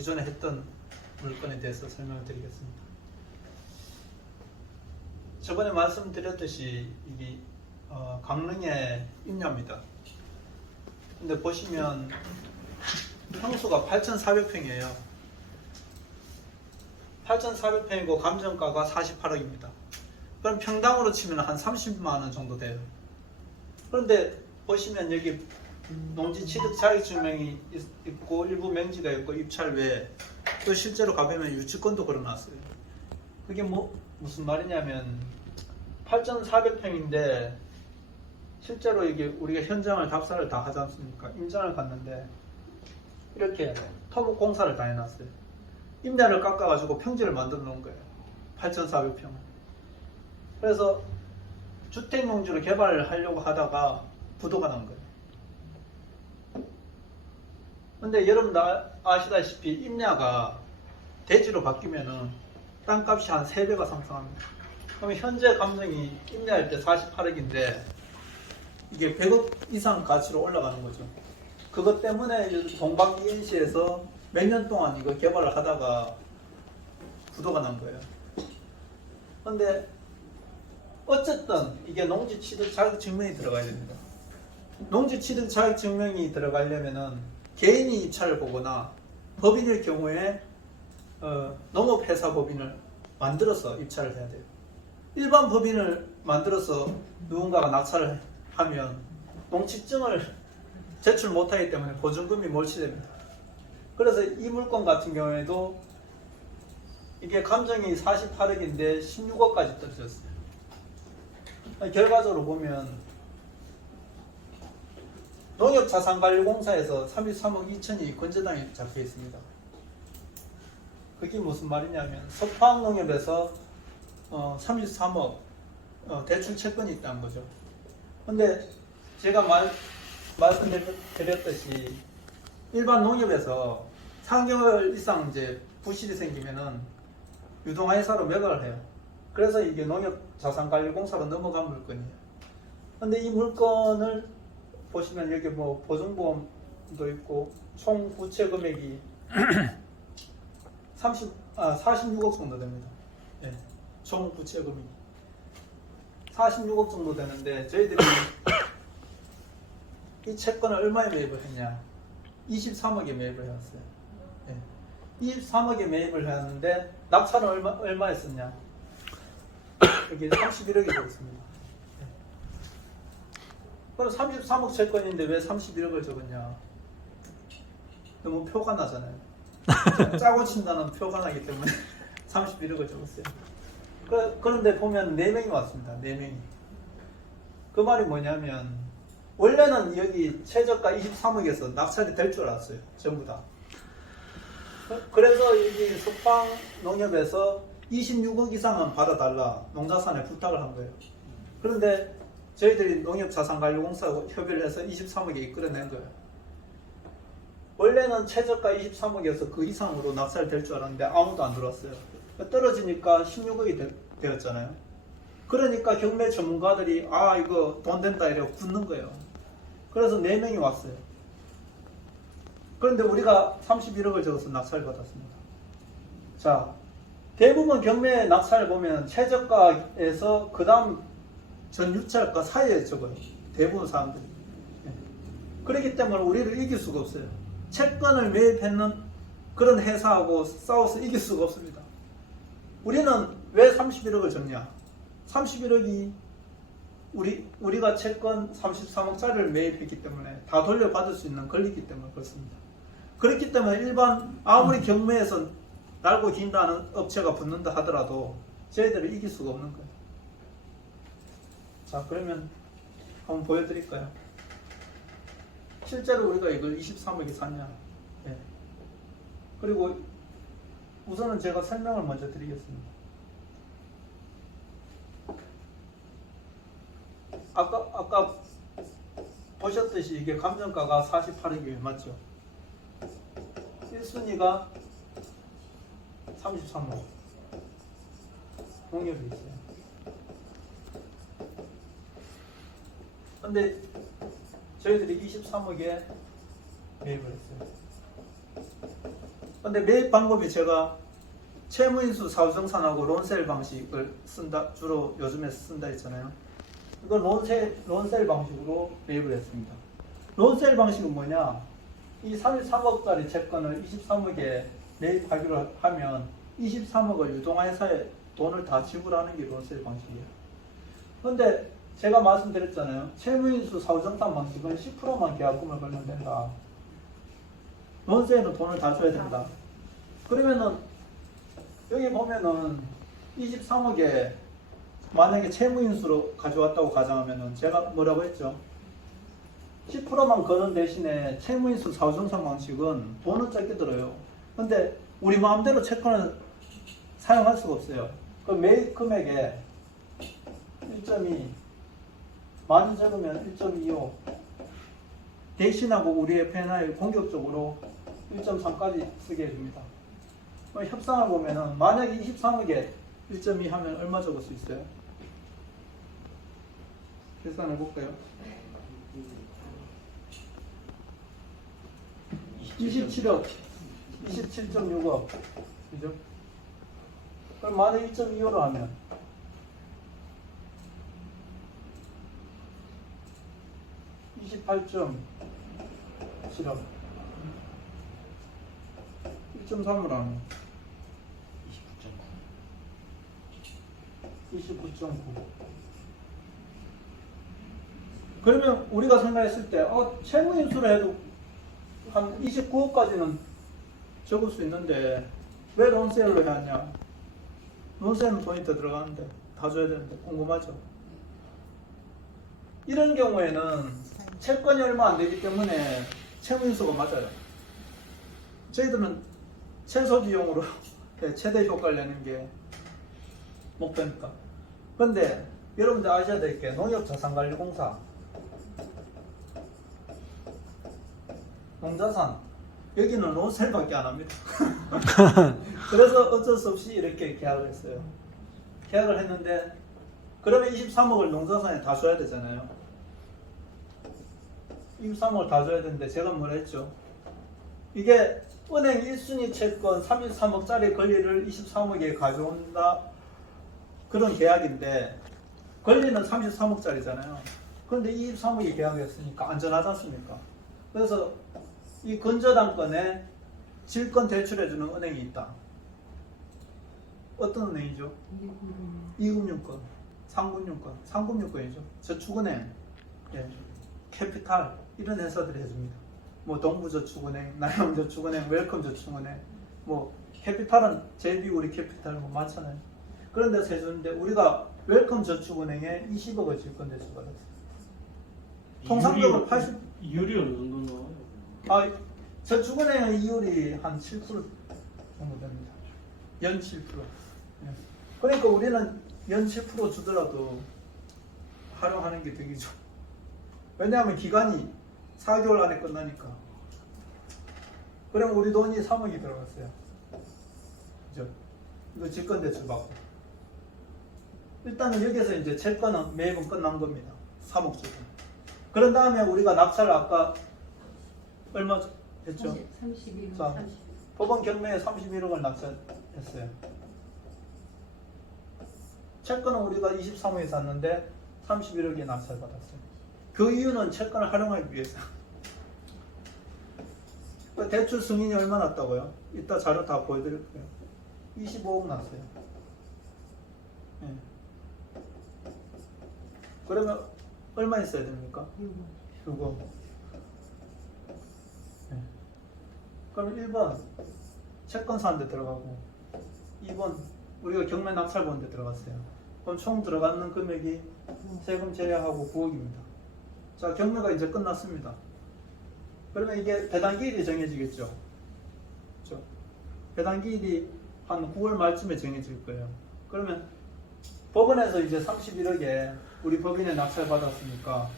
기존에 했던 물건에 대해서 설명을 드리겠습니다. 저번에 말씀드렸듯이 이게 강릉의 임야입니다. 근데 보시면 평수가 8,400평이에요. 8,400평이고 감정가가 48억입니다. 그럼 평당으로 치면 한 30만원 정도 돼요. 그런데 보시면 여기 농지 취득 자격증명이 있고 일부 명지가 있고 입찰 외에 또 실제로 가보면 유치권도 걸어놨어요. 그게 무슨 말이냐면 8,400평인데 실제로 이게 우리가 현장을 답사를 다 하지 않습니까? 임장을 갔는데 이렇게 토목 공사를 다 해놨어요. 임야를 깎아가지고 평지를 만들어 놓은 거예요. 8,400평. 그래서 주택용지로 개발을 하려고 하다가 부도가 난 거예요. 근데 여러분 다 아시다시피 임야가 대지로 바뀌면은 땅값이 한 3배가 상승합니다. 그럼 현재 감정이 임야일 때 48억인데 이게 100억 이상 가치로 올라가는 거죠. 그것 때문에 동박 ENC에서 몇 년 동안 이거 개발을 하다가 부도가 난 거예요. 근데 어쨌든 이게 농지 취득 자격증명이 들어가야 됩니다. 농지 취득 자격증명이 들어가려면은 개인이 입찰을 보거나 법인일 경우에 농업회사 법인을 만들어서 입찰을 해야 돼요. 일반 법인을 만들어서 누군가가 낙찰을 하면 농취증을 제출 못하기 때문에 보증금이 몰치됩니다. 그래서 이 물건 같은 경우에도 이게 감정이 48억인데 16억까지 떨어졌어요. 결과적으로 보면 농협자산관리공사에서 33억 2천이 건재당에 잡혀 있습니다. 그게 무슨 말이냐면 석화농협에서 33억 대출 채권이 있다는 거죠. 근데 제가 말씀드렸듯이 일반 농협에서 3개월 이상 이제 부실이 생기면은 유동화회사로 매각을 해요. 그래서 이게 농협자산관리공사로 넘어간 물건이에요. 근데 이 물건을 보시면 여기 뭐 보증보험도 있고 총 부채 금액이 46억 정도 됩니다. 예, 총 부채 금액이 46억 정도 되는데 저희들이 이 채권을 얼마에 매입을 했냐? 23억에 매입을 해왔어요. 예, 23억에 매입을 해왔는데 낙찰은 얼마에 썼냐? 여기 31억이 되었습니다. 그럼 33억 채권인데 왜 31억을 적었냐? 너무 표가 나잖아요. 짜고 친다는 표가 나기 때문에 31억을 적었어요. 그런데 보면 4명이 왔습니다. 4명이. 그 말이 뭐냐면 원래는 여기 최저가 23억에서 낙찰이 될 줄 알았어요. 전부 다. 그래서 여기 석방농협에서 26억 이상은 받아달라 농자산에 부탁을 한 거예요. 그런데 저희들이 농협자산관리공사하고 협의를 해서 23억에 이끌어낸 거예요. 원래는 최저가 23억에서 그 이상으로 낙찰될 줄 알았는데 아무도 안 들어왔어요. 떨어지니까 16억이 되었잖아요. 그러니까 경매 전문가들이 이거 돈 된다 이러고 붙는 거예요. 그래서 4명이 왔어요. 그런데 우리가 31억을 적어서 낙찰을 받았습니다. 자, 대부분 경매 낙찰을 보면 최저가에서 그 다음 전유찰가 사이에 적어요. 대부분 사람들이. 그렇기 때문에 우리를 이길 수가 없어요. 채권을 매입했는 그런 회사하고 싸워서 이길 수가 없습니다. 우리는 왜 31억을 적냐? 31억이 우리가 채권 33억짜리를 매입했기 때문에 다 돌려받을 수 있는 권리이기 때문에 그렇습니다. 그렇기 때문에 일반 아무리 경매에서 날고 긴다는 업체가 붙는다 하더라도 저희들을 이길 수가 없는 거예요. 자, 그러면 한번 보여드릴까요? 실제로 우리가 이걸 23억에 샀냐? 네. 그리고 우선은 제가 설명을 먼저 드리겠습니다. 아까 보셨듯이 이게 감정가가 48억이에요. 맞죠? 1순위가 33억 농협이 있어요. 근데 저희들이 23억에 매입을 했어요. 근데 매입 방법이 제가 채무인수 사후정산하고 론셀 방식을 쓴다, 주로 요즘에 쓴다 했잖아요. 이걸 론셀 방식으로 매입을 했습니다. 론셀 방식은 뭐냐? 이 33억짜리 채권을 23억에 매입하기로 하면 23억을 유동화회사에 돈을 다 지불하는 게 론셀 방식이에요. 근데 제가 말씀드렸잖아요. 채무인수 사후정산 방식은 10%만 계약금을 걸면 된다. 론셀은 돈을 다 줘야 된다. 그러면은 여기 보면은 23억에 만약에 채무인수로 가져왔다고 가정하면은 제가 뭐라고 했죠? 10%만 거는 대신에 채무인수 사후정산 방식은 돈은 적게 들어요. 근데 우리 마음대로 채권을 사용할 수가 없어요. 그 매입 금액에 1.2 많이 적으면 1.25 대신하고 우리 FNI 공격적으로 1.3까지 쓰게 해줍니다. 협상을 보면은 만약에 23억에 1.2 하면 얼마 적을 수 있어요? 계산해 볼까요? 27억, 27.6억, 그죠? 그럼 만약에 1.25로 하면 28.7억, 1.3으로 하면 29.9. 그러면 우리가 생각했을 때 채무인수로 해도 한 29억까지는 적을 수 있는데 왜 론셀로 해야 하냐? 론셀은 돈이 더 들어가는데 다 줘야 되는데 궁금하죠? 이런 경우에는 채권이 얼마 안 되기 때문에 채무인수가 맞아요. 저희들은 최소 비용으로 최대 효과를 내는 게 목표니까. 그런데 여러분들 아셔야 될 게 농협자산관리공사, 농자산 여기는 론셀밖에 안 합니다. 그래서 어쩔 수 없이 이렇게 계약을 했어요. 계약을 했는데 그러면 23억을 농자산에 다 줘야 되잖아요. 23억을 다 줘야 되는데 제가 뭐라 했죠? 이게 은행 1순위 채권 33억짜리 권리를 23억에 가져온다 그런 계약인데 권리는 33억짜리잖아요. 그런데 23억이 계약했으니까 안전하지 않습니까? 그래서 이 건저당권에 질권 대출해주는 은행이 있다. 어떤 은행이죠? 이금융권, 상금융권이죠. 저축은행, 캐피탈 이런 회사들이 해줍니다. 뭐 동부저축은행, 남양저축은행, 웰컴저축은행, 뭐 캐피탈은 JB 우리캐피탈 뭐 많잖아요. 그런 데서 해주는데 우리가 웰컴저축은행에 20억을 질권 대출 받았어요. 통상적으로 80 이율이 어느 정도 나와요? 저축은행의 이율이 한 7% 정도 됩니다. 연 7%. 그러니까 우리는 연 7% 주더라도 활용하는 게 득이죠. 왜냐하면 기간이 4개월 안에 끝나니까. 그럼 우리 돈이 3억이 들어갔어요. 그죠? 이거 질권 대출 받고. 일단은 여기서 이제 채권은 매입은 끝난 겁니다. 3억 주고. 그런 다음에 우리가 낙찰을 아까 얼마 했죠? 31억. 자, 30. 법원 경매에 31억을 낙찰했어요. 채권은 우리가 23억에 샀는데 31억에 낙찰받았어요. 그 이유는 채권을 활용하기 위해서. 대출 승인이 얼마 났다고요? 이따 자료 다 보여드릴 거예요. 25억 났어요. 네. 그러면 얼마 있어야 됩니까? 6억. 네. 그럼 1번 채권 사는 데 들어가고 2번 우리가 경매 낙찰 보는 데 들어갔어요. 그럼 총 들어가는 금액이 세금 제외하고 9억입니다. 자, 경매가 이제 끝났습니다. 그러면 이게 배당기일이 정해지겠죠. 그렇죠? 배당기일이 한 9월 말쯤에 정해질 거예요. 그러면 법원에서 이제 31억에 우리 법인에 낙찰 받았으니까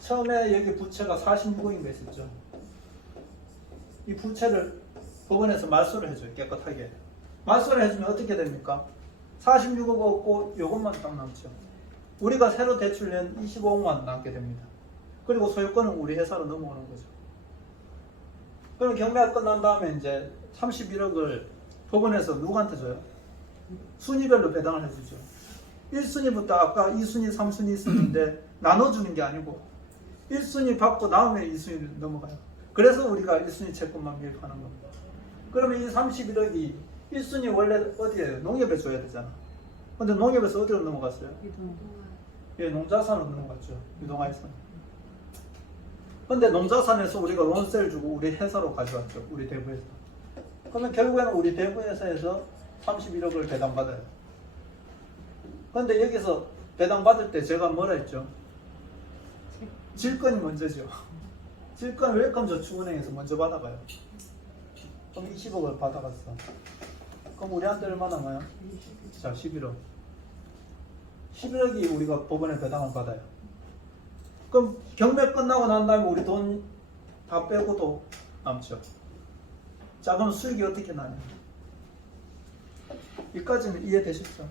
처음에 여기 부채가 46억인가 있었죠. 이 부채를 법원에서 말소를 해줘요. 깨끗하게. 말소를 해주면 어떻게 됩니까? 46억 없고 요것만 딱 남죠. 우리가 새로 대출낸 25억만 남게 됩니다. 그리고 소유권은 우리 회사로 넘어오는 거죠. 그럼 경매가 끝난 다음에 이제 31억을 법원에서 누구한테 줘요? 순위별로 배당을 해주죠. 1순위부터 아까 2순위, 3순위 있었는데 나눠주는 게 아니고 1순위 받고 다음에 2순위를 넘어가요. 그래서 우리가 1순위 채권만 매입하는 겁니다. 그러면 이 31억이 1순위 원래 어디에요? 농협에 줘야 되잖아. 근데 농협에서 어디로 넘어갔어요? 예, 농자산으로 넘어갔죠. 유동화에서. 근데 농자산에서 우리가 론세를 주고 우리 회사로 가져왔죠. 우리 대부에서. 그러면 결국에는 우리 대부회사에서 31억을 배당받아요. 근데 여기서 배당받을 때 제가 뭐라 했죠? 질권이 먼저죠. 질권 웰컴저축은행에서 먼저 받아가요. 그럼 20억을 받아갔어. 그럼 우리한테 얼마 남아요? 자, 11억. 11억이 우리가 법원에 배당을 받아요. 그럼 경매 끝나고 난 다음에 우리 돈 다 빼고도 남죠. 자, 그럼 수익이 어떻게 나냐? 여기까지는 이해되셨죠?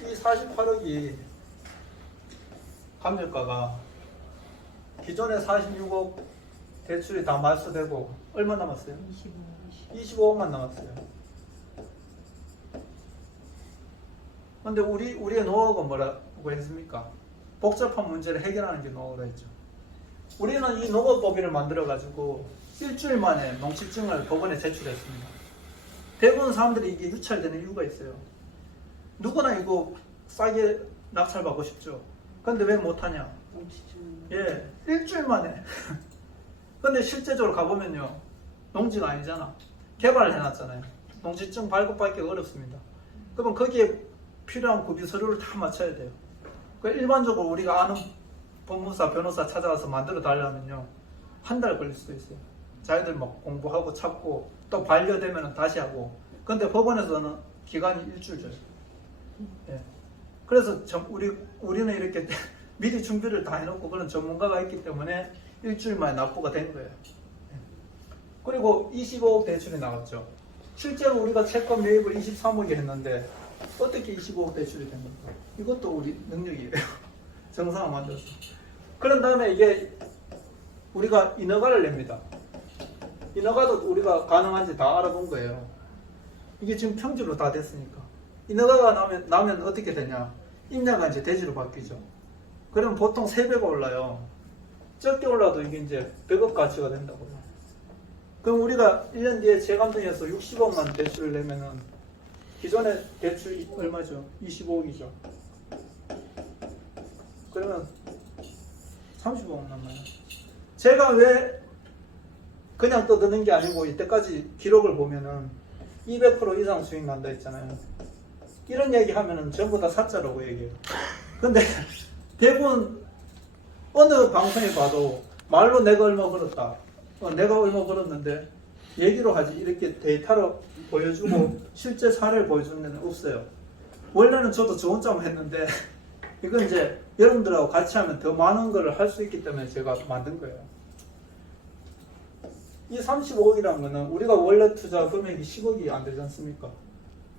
이 48억이 감정가가 기존에 46억 대출이 다 말소되고 얼마 남았어요? 25억만 남았어요. 근데 우리의 노하우가 뭐라고 했습니까? 복잡한 문제를 해결하는 게 노하우라 했죠. 우리는 이 농업법인을 만들어 가지고 일주일 만에 농취증을 법원에 제출했습니다. 대부분 사람들이 이게 유찰되는 이유가 있어요. 누구나 이거 싸게 낙찰받고 싶죠. 근데 왜 못하냐? 예, 일주일 만에. 근데 실제적으로 가보면요, 농지가 아니잖아. 개발을 해놨잖아요. 농지증 발급받기가 어렵습니다. 그러면 거기에 필요한 구비 서류를 다 맞춰야 돼요. 일반적으로 우리가 아는 법무사, 변호사 찾아가서 만들어 달라면요, 한 달 걸릴 수도 있어요. 자기들 막 공부하고 찾고 또 반려되면 다시 하고. 근데 법원에서는 기간이 일주일 줘요. 예. 그래서 우리는 이렇게 미리 준비를 다 해놓고 그런 전문가가 있기 때문에 일주일 만에 납부가 된 거예요. 예. 그리고 25억 대출이 나왔죠. 실제로 우리가 채권 매입을 23억에 했는데 어떻게 25억 대출이 된 겁니까? 이것도 우리 능력이에요. 정상을 만들었어. 그런 다음에 이게 우리가 인허가를 냅니다. 인허가도 우리가 가능한지 다 알아본 거예요. 이게 지금 평지로 다 됐으니까. 인허가가 나면 어떻게 되냐? 임야가 이제 대지로 바뀌죠. 그러면 보통 3배가 올라요. 적게 올라도 이게 이제 100억 가치가 된다고요. 그럼 우리가 1년 뒤에 재감정해서 60억만 대출을 내면은 기존의 대출이 얼마죠? 25억이죠. 그러면 30억 남아요. 제가 왜 그냥 떠드는 게 아니고 이때까지 기록을 보면은 200% 이상 수익 난다 했잖아요. 이런 얘기 하면은 전부 다 사짜라고 얘기해요. 근데 대부분 어느 방송에 봐도 말로 내가 얼마 벌었다. 내가 얼마 벌었는데 얘기로 하지 이렇게 데이터로 보여주고 실제 사례를 보여주는 데는 없어요. 원래는 저도 저 혼자만 했는데 이건 이제 여러분들하고 같이 하면 더 많은 걸 할 수 있기 때문에 제가 만든 거예요. 이 35억이라는 거는 우리가 원래 투자 금액이 10억이 안 되지 않습니까?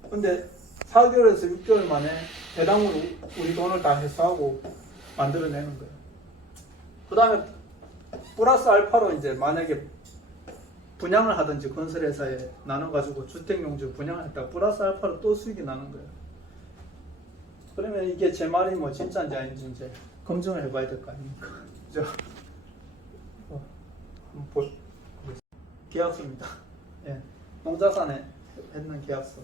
근데 4개월에서 6개월 만에 배당으로 우리 돈을 다 회수하고 만들어내는 거예요. 그 다음에 플러스 알파로 이제 만약에 분양을 하든지 건설회사에 나눠가지고 주택용지 분양을 했다가 플러스 알파로 또 수익이 나는 거예요. 그러면 이게 제 말이 뭐 진짜인지 아닌지 이제 검증을 해봐야 될 거 아닙니까? 그죠? 한번 계약서입니다. 예, 농자산에 했는 계약서.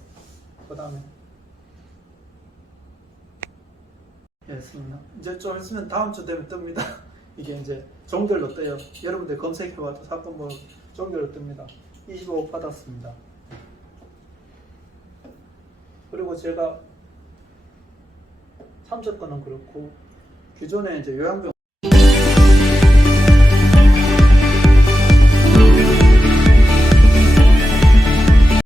그 다음에 예, 했습니다. 이제 좀 있으면 다음 주 되면 뜹니다. 이게 이제 종결로 떠요. 여러분들 검색해봐도 사건 뭐 종결로 뜹니다. 25억 받았습니다. 그리고 제가 참석권은 그렇고 기존에 이제 요양병